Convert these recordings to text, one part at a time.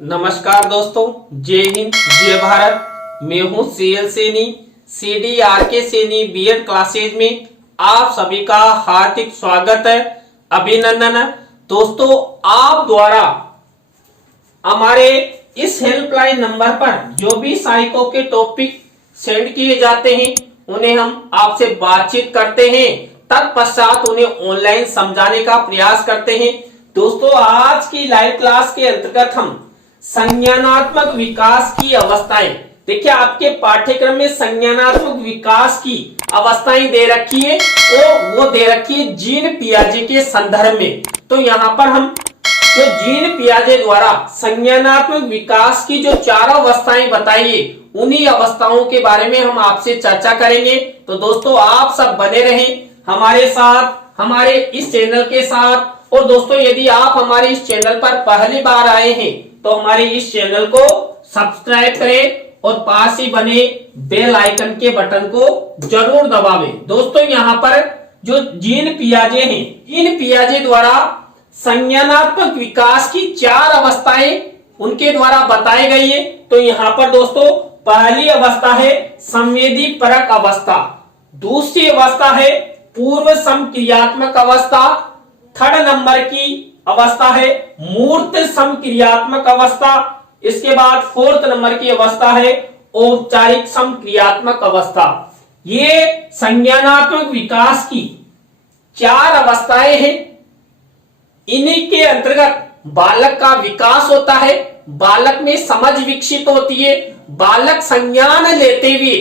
नमस्कार दोस्तों, जय हिंद जय भारत। मैं हूं CL Saini, CDRK Saini BEd classes में आप सभी का हार्दिक स्वागत है, अभिनंदन है। दोस्तों, आप द्वारा हमारे इस हेल्पलाइन नंबर पर जो भी साइको के टॉपिक सेंड किए जाते हैं उन्हें हम आपसे बातचीत करते हैं, तत्पश्चात उन्हें ऑनलाइन समझाने का प्रयास करते हैं। दोस्तों, आज की लाइव क्लास के अंतर्गत हम संज्ञानात्मक विकास की अवस्थाएं, देखिए आपके पाठ्यक्रम में संज्ञानात्मक विकास की अवस्थाएं दे रखी है और वो दे रखी है जीन पियाजे के संदर्भ में। तो यहाँ पर हम जो जीन पियाजे द्वारा संज्ञानात्मक विकास की जो 4 अवस्थाएं बताई है, उन्हीं अवस्थाओं के बारे में हम आपसे चर्चा करेंगे। तो दोस्तों, आप सब बने रहें हमारे साथ, हमारे इस चैनल के साथ। और दोस्तों, यदि आप हमारे इस चैनल पर पहली बार आए हैं तो हमारे इस चैनल को सब्सक्राइब करें और पास ही बने बेल आइकन के बटन को जरूर दबावें। दोस्तों, यहाँ पर जो जीन पियाजे हैं, इन पियाजे द्वारा संज्ञानात्मक विकास की 4 अवस्थाएं उनके द्वारा बताई गई है। तो यहाँ पर दोस्तों, पहली अवस्था है संवेदी परक अवस्था, दूसरी अवस्था है पूर्व समक्रियात्मक अवस्था, 3rd नंबर की अवस्था है मूर्त समक्रियात्मक अवस्था, इसके बाद 4th नंबर की अवस्था है औपचारिक समक्रियात्मक अवस्था। ये संज्ञानात्मक विकास की 4 अवस्थाएं हैं। इन्हीं के अंतर्गत बालक का विकास होता है, बालक में समझ विकसित होती है, बालक संज्ञान लेते हुए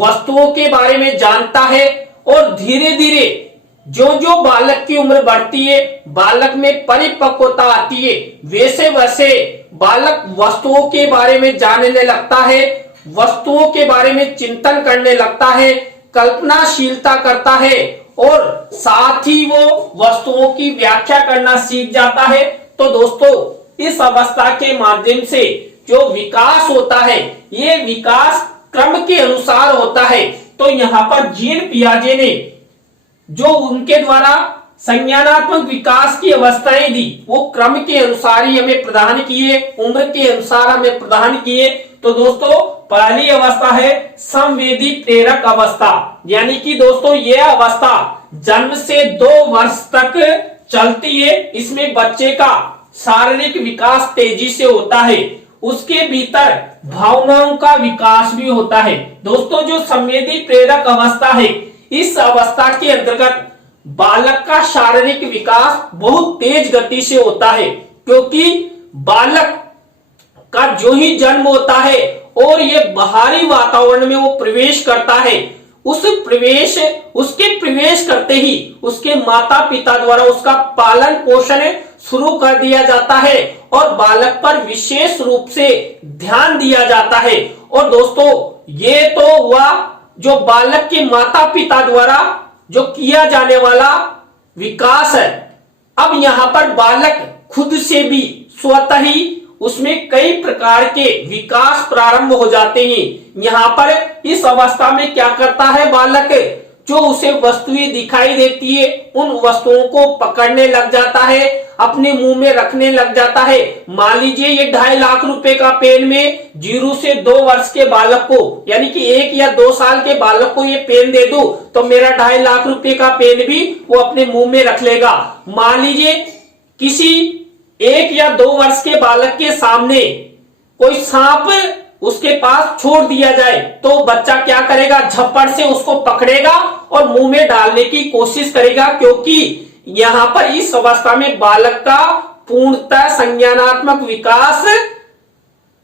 वस्तुओं के बारे में जानता है और धीरे धीरे जो जो बालक की उम्र बढ़ती है, बालक में परिपक्वता आती है, वैसे वैसे बालक वस्तुओं के बारे में जानने लगता है, वस्तुओं के बारे में चिंतन करने लगता है, कल्पनाशीलता करता है और साथ ही वो वस्तुओं की व्याख्या करना सीख जाता है। तो दोस्तों, इस अवस्था के माध्यम से जो विकास होता है, ये विकास क्रम के अनुसार होता है। तो यहाँ पर जीन पियाजे ने जो उनके द्वारा संज्ञानात्मक विकास की अवस्थाएं दी, वो क्रम के अनुसार ही हमें प्रदान किए, उम्र के अनुसार हमें प्रदान किए। तो दोस्तों, पहली अवस्था है संवेदी प्रेरक अवस्था, यानी कि दोस्तों ये अवस्था जन्म से 2 वर्ष तक चलती है। इसमें बच्चे का शारीरिक विकास तेजी से होता है, उसके भीतर भावनाओं का विकास भी होता है। दोस्तों, जो संवेदी प्रेरक अवस्था है, इस अवस्था के अंतर्गत बालक का शारीरिक विकास बहुत तेज गति से होता है, क्योंकि बालक का जो ही जन्म होता है और ये बाहरी वातावरण में वो प्रवेश करता है, उसके प्रवेश करते ही उसके माता पिता द्वारा उसका पालन पोषण शुरू कर दिया जाता है और बालक पर विशेष रूप से ध्यान दिया जाता है। और दोस्तों, ये तो हुआ जो बालक के माता पिता द्वारा जो किया जाने वाला विकास है। अब यहाँ पर बालक खुद से भी स्वतः ही उसमें कई प्रकार के विकास प्रारंभ हो जाते हैं। यहाँ पर इस अवस्था में क्या करता है बालक, जो उसे वस्तुएं दिखाई देती है उन वस्तुओं को पकड़ने लग जाता है, अपने मुंह में रखने लग जाता है। मान लीजिए ये 2.5 लाख रुपए का पेन में 0 से 2 वर्ष के बालक को, यानी कि 1 या 2 साल के बालक को ये पेन दे दूं तो मेरा 2.5 लाख रुपए का पेन भी वो अपने मुंह में रख लेगा। मान लीजिए किसी 1 या 2 वर्ष के बालक के सामने कोई सांप उसके पास छोड़ दिया जाए तो बच्चा क्या करेगा, झपट से उसको पकड़ेगा और मुंह में डालने की कोशिश करेगा, क्योंकि यहाँ पर इस अवस्था में बालक का पूर्णतः संज्ञानात्मक विकास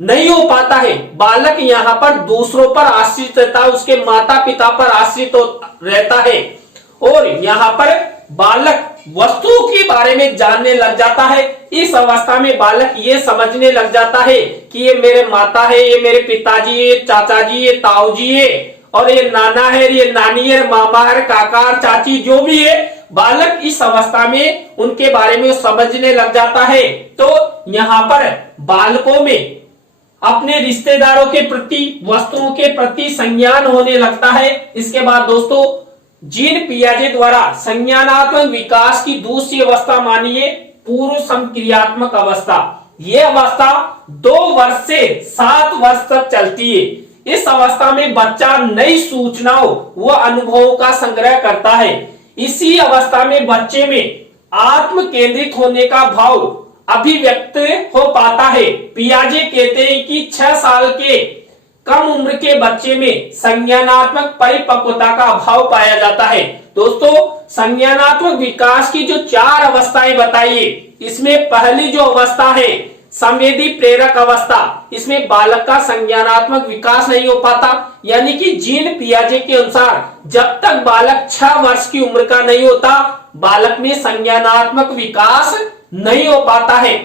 नहीं हो पाता है। बालक यहाँ पर दूसरों पर आश्रित रहता है, उसके माता पिता पर आश्रित रहता है और यहाँ पर बालक वस्तुओं के बारे में जानने लग जाता है। इस अवस्था में बालक ये समझने लग जाता है कि ये मेरे माता है, ये मेरे पिताजी, ये चाचा जी, ये ताऊ जी है और ये नाना है, ये नानी है, मामा है, काका, चाची, जो भी है, बालक इस अवस्था में उनके बारे में समझने लग जाता है। तो यहाँ पर बालकों में अपने रिश्तेदारों के प्रति, वस्तुओं के प्रति संज्ञान होने लगता है। इसके बाद दोस्तों, जीन पियाजे द्वारा संज्ञानात्मक विकास की दूसरी अवस्था मानिए पूर्व समक्रियात्मक अवस्था। ये अवस्था 2 वर्ष से 7 वर्ष तक चलती है। इस अवस्था में बच्चा नई सूचनाओं व अनुभवों का संग्रह करता है। इसी अवस्था में बच्चे में आत्म केंद्रित होने का भाव अभिव्यक्त हो पाता है। पियाजे कहते हैं कि 6 साल के कम उम्र के बच्चे में संज्ञानात्मक परिपक्वता का अभाव पाया जाता है। दोस्तों, संज्ञानात्मक विकास की जो 4 अवस्थाएं बताइए, इसमें पहली जो अवस्था है संवेदी प्रेरक अवस्था, इसमें बालक का संज्ञानात्मक विकास नहीं हो पाता, यानी कि जीन पियाजे के अनुसार जब तक बालक 6 वर्ष की उम्र का नहीं होता, बालक में संज्ञानात्मक विकास नहीं हो पाता है।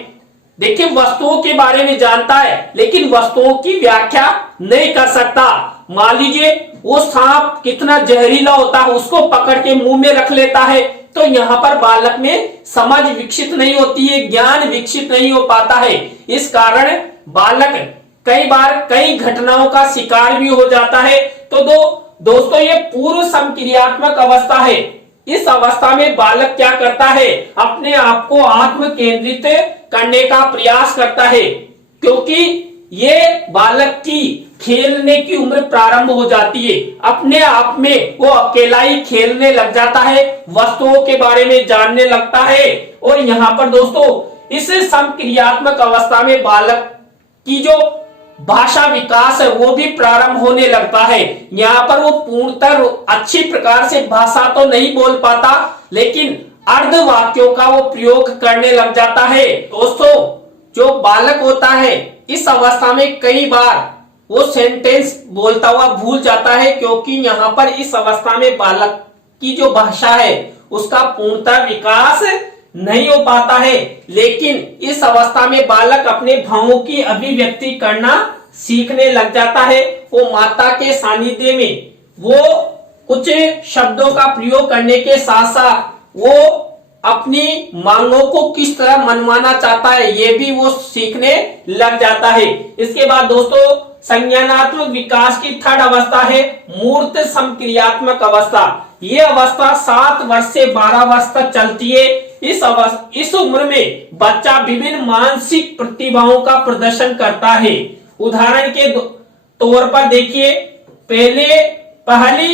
देखिए, वस्तुओं के बारे में जानता है लेकिन वस्तुओं की व्याख्या नहीं कर सकता। मान लीजिए वो सांप कितना जहरीला होता है, उसको पकड़ के मुंह में रख लेता है, तो यहाँ पर बालक में समझ विकसित नहीं होती है, ज्ञान विकसित नहीं हो पाता है। इस कारण बालक कई बार कई घटनाओं का शिकार भी हो जाता है। तो दोस्तों, ये पूर्व संक्रियात्मक अवस्था है। इस अवस्था में बालक क्या करता है, अपने आप को आत्म केंद्रित करने का प्रयास करता है, क्योंकि ये बालक की खेलने की उम्र प्रारंभ हो जाती है। अपने आप में वो अकेला ही खेलने लग जाता है, वस्तुओं के बारे में जानने लगता है। और यहाँ पर दोस्तों, इस संक्रियात्मक अवस्था में बालक की जो भाषा विकास है वो भी प्रारंभ होने लगता है। यहाँ पर वो पूर्णतः अच्छी प्रकार से भाषा तो नहीं बोल पाता, लेकिन अर्ध वाक्यों का वो प्रयोग करने लग जाता है। दोस्तों, जो बालक होता है इस अवस्था में कई बार वो सेंटेंस बोलता हुआ भूल जाता है, क्योंकि यहाँ पर इस अवस्था में बालक की जो भाषा है उसका पूर्णतः विकास नहीं हो पाता है। लेकिन इस अवस्था में बालक अपने भावों की अभिव्यक्ति करना सीखने लग जाता है। वो माता के सानिध्य में वो कुछ शब्दों का प्रयोग करने के साथ साथ वो अपनी मांगों को किस तरह मनवाना चाहता है ये भी वो सीखने लग जाता है। इसके बाद दोस्तों, संज्ञानात्मक विकास की 3rd अवस्था है मूर्त संक्रियात्मक अवस्था। ये अवस्था 7 वर्ष से 12 वर्ष तक चलती है। इस उम्र में बच्चा विभिन्न मानसिक प्रतिभाओं का प्रदर्शन करता है। उदाहरण के तौर पर देखिए, पहली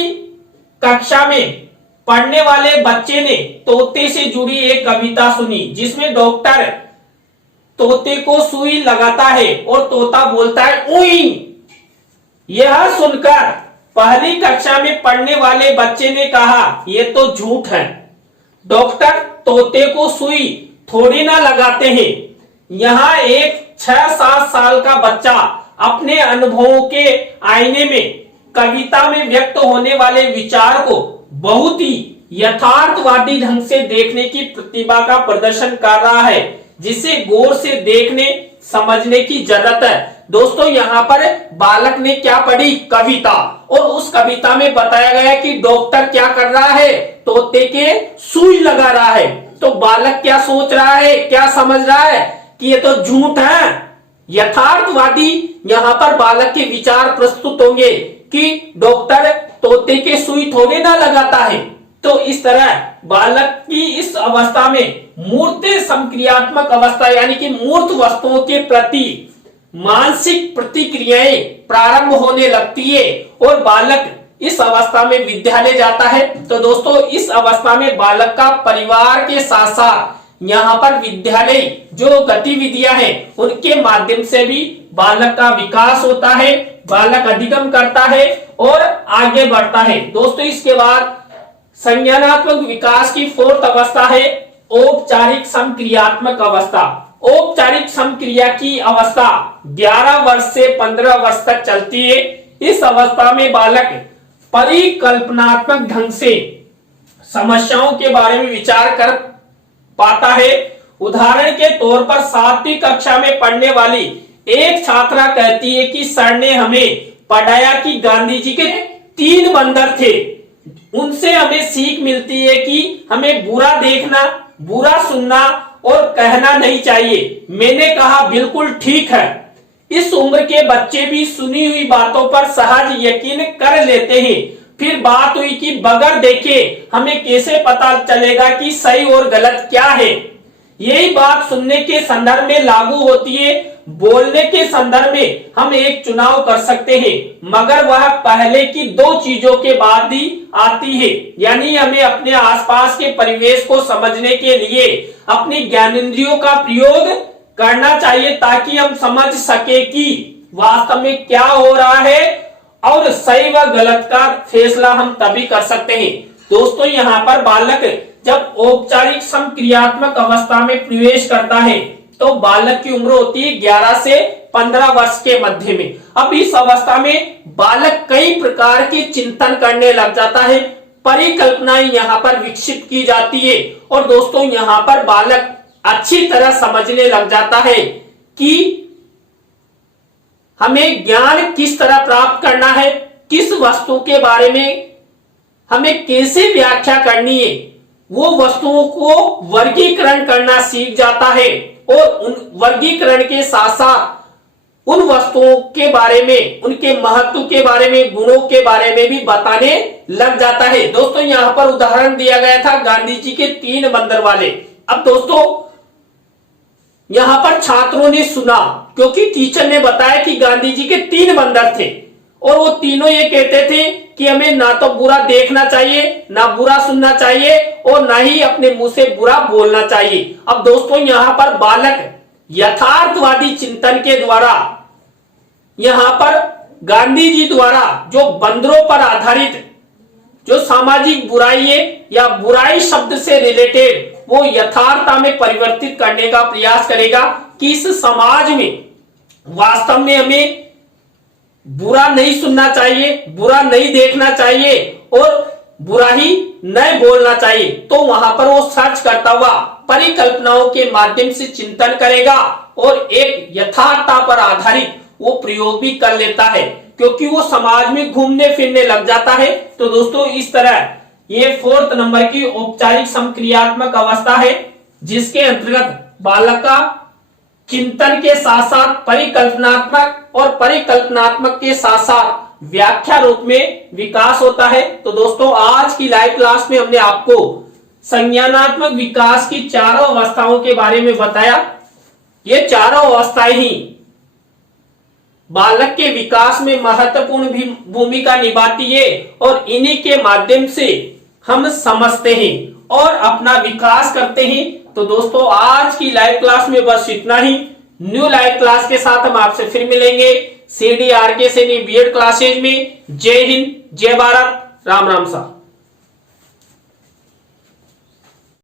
कक्षा में पढ़ने वाले बच्चे ने तोते से जुड़ी एक कविता सुनी, जिसमें डॉक्टर तोते को सुई लगाता है और तोता बोलता है उई। यह सुनकर पहली कक्षा में पढ़ने वाले बच्चे ने कहा, ये तो झूठ है, डॉक्टर तोते को सुई थोड़ी ना लगाते हैं। यहाँ एक 6-7 साल का बच्चा अपने अनुभवों के आईने में कविता में व्यक्त होने वाले विचार को बहुत ही यथार्थवादी ढंग से देखने की प्रतिभा का प्रदर्शन कर रहा है, जिसे गौर से देखने समझने की जरूरत है। दोस्तों, यहाँ पर बालक ने क्या पढ़ी, कविता, और उस कविता में बताया गया कि डॉक्टर क्या कर रहा है, तोते के सुई लगा रहा है। तो बालक क्या सोच रहा है, क्या समझ रहा है कि ये तो झूठ है। यथार्थवादी यहाँ पर बालक के विचार प्रस्तुत होंगे कि डॉक्टर तोते के सुई थोड़े ना लगाता है। तो इस तरह बालक की इस अवस्था में मूर्त संक्रियात्मक अवस्था यानी कि मूर्त वस्तुओं के प्रति मानसिक प्रतिक्रियाएं प्रारंभ होने लगती है और बालक इस अवस्था में विद्यालय जाता है। तो दोस्तों, इस अवस्था में बालक का परिवार के साथ साथ यहाँ पर विद्यालय जो गतिविधियां हैं उनके माध्यम से भी बालक का विकास होता है, बालक अधिगम करता है और आगे बढ़ता है। दोस्तों, इसके बाद संज्ञानात्मक विकास की 4th अवस्था है औपचारिक संक्रियात्मक अवस्था। औपचारिक संक्रिया की अवस्था 11 वर्ष से 15 वर्ष तक चलती है। इस अवस्था में बालक परिकल्पनात्मक ढंग से समस्याओं के बारे में विचार कर पाता है। उदाहरण के तौर पर 7वीं कक्षा में पढ़ने वाली एक छात्रा कहती है कि सर ने हमें पढ़ाया कि गांधी जी के 3 बंदर थे। उनसे हमें सीख मिलती है कि हमें बुरा देखना, बुरा सुनना और कहना नहीं चाहिए। मैंने कहा, बिल्कुल ठीक है। इस उम्र के बच्चे भी सुनी हुई बातों पर सहज यकीन कर लेते हैं। फिर बात हुई कि बगैर देखे हमें कैसे पता चलेगा कि सही और गलत क्या है। यही बात सुनने के संदर्भ में लागू होती है। बोलने के संदर्भ में हम एक चुनाव कर सकते हैं, मगर वह पहले की दो चीजों के बाद ही आती है। यानी हमें अपने आसपास के परिवेश को समझने के लिए अपनी ज्ञानेंद्रियों का प्रयोग करना चाहिए, ताकि हम समझ सके कि वास्तव में क्या हो रहा है और सही व गलत का फैसला हम तभी कर सकते हैं। दोस्तों, यहाँ पर बालक जब औपचारिक समक्रियात्मक अवस्था में प्रवेश करता है तो बालक की उम्र होती है 11 से 15 वर्ष के मध्य में। अब इस अवस्था में बालक कई प्रकार के चिंतन करने लग जाता है, परिकल्पनाएं यहाँ पर विकसित की जाती है और दोस्तों यहाँ पर बालक अच्छी तरह समझने लग जाता है कि हमें ज्ञान किस तरह प्राप्त करना है, किस वस्तु के बारे में हमें कैसे व्याख्या करनी है। वो वस्तुओं को वर्गीकरण करना सीख जाता है और उन वर्गीकरण के साथ साथ उन वस्तुओं के बारे में, उनके महत्व के बारे में, गुणों के बारे में भी बताने लग जाता है। दोस्तों, यहाँ पर उदाहरण दिया गया था गांधी जी के 3 बंदर वाले। अब दोस्तों, यहाँ पर छात्रों ने सुना, क्योंकि टीचर ने बताया कि गांधी जी के 3 बंदर थे और वो तीनों ये कहते थे कि हमें ना तो बुरा देखना चाहिए, ना बुरा सुनना चाहिए और ना ही अपने मुंह से बुरा बोलना चाहिए। अब दोस्तों, यहाँ पर बालक यथार्थवादी चिंतन के द्वारा, यहाँ पर गांधी जी द्वारा जो बंदरों पर आधारित जो सामाजिक बुराई है या बुराई शब्द से रिलेटेड, वो यथार्थता में परिवर्तित करने का प्रयास करेगा कि इस समाज में वास्तव में हमें बुरा नहीं सुनना चाहिए, बुरा नहीं देखना चाहिए और बुरा ही नहीं बोलना चाहिए। तो वहां पर वो सर्च करता हुआ परिकल्पनाओं के माध्यम से चिंतन करेगा और एक यथार्थता पर आधारित वो प्रयोग भी कर लेता है, क्योंकि वो समाज में घूमने फिरने लग जाता है। तो दोस्तों, इस तरह ये 4th नंबर की औपचारिक समक्रियात्मक अवस्था है, जिसके अंतर्गत बालक का चिंतन के साथ साथ परिकल्पनात्मक और परिकल्पनात्मक के साथ साथ व्याख्या रूप में विकास होता है। तो दोस्तों, आज की लाइव क्लास में हमने आपको संज्ञानात्मक विकास की चारों अवस्थाओं के बारे में बताया। ये चारों अवस्थाएं ही बालक के विकास में महत्वपूर्ण भी भूमिका निभाती है और इन्हीं के माध्यम से हम समझते हैं और अपना विकास करते हैं। तो दोस्तों, आज की लाइव क्लास में बस इतना ही। न्यू लाइव क्लास के साथ हम आपसे फिर मिलेंगे CDRK सैनी बीएड क्लासेज में। जय हिंद, जय भारत, राम राम सा।